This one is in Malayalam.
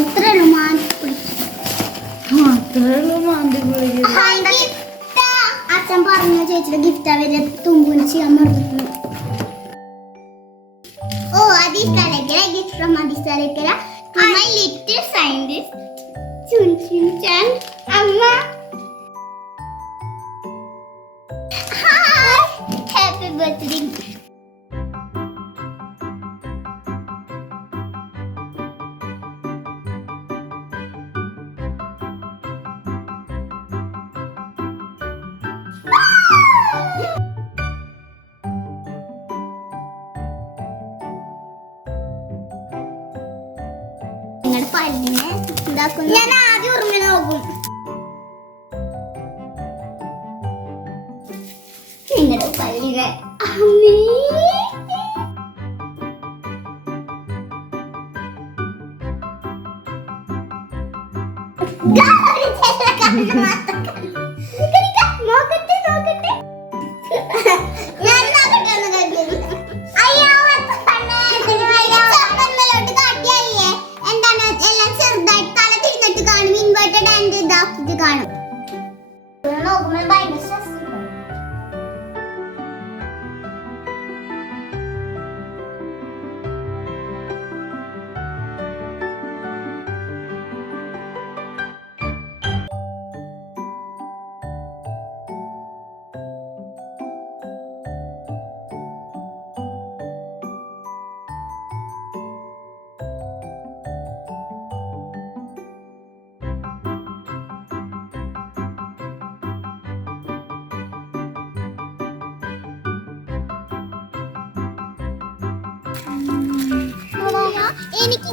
ഇത്രയുള്ളൂ മാന്തി അച്ഛൻ പറഞ്ഞ ചേച്ചിയുടെ ഗിഫ്റ്റ് അവര് തുമ്പൂന് ചെയ്യാൻ മറന്നു. ഓ അതിസ്ഥലേക്കര ഗിഫ്റ്റ് ഫ്രം അതിസ്ഥലേക്കര മൈ ലിറ്റിൽ സയന്റിസ്റ്റ് ചുൻചുൻചാൻ അമ്മ. Happy birthday. നിങ്ങളുടെ പല്ലിനെ ഇതാക്കുന്നു. ഞാൻ ആദ്യം ഉറുമിനെ നോക്കും. നിങ്ങളുടെ പല്ലിനെ കാണും. നോക്കുമ്പോൾ ഭയങ്കര സ്ട്രെസ് ഉണ്ടാവും. എനിക്ക്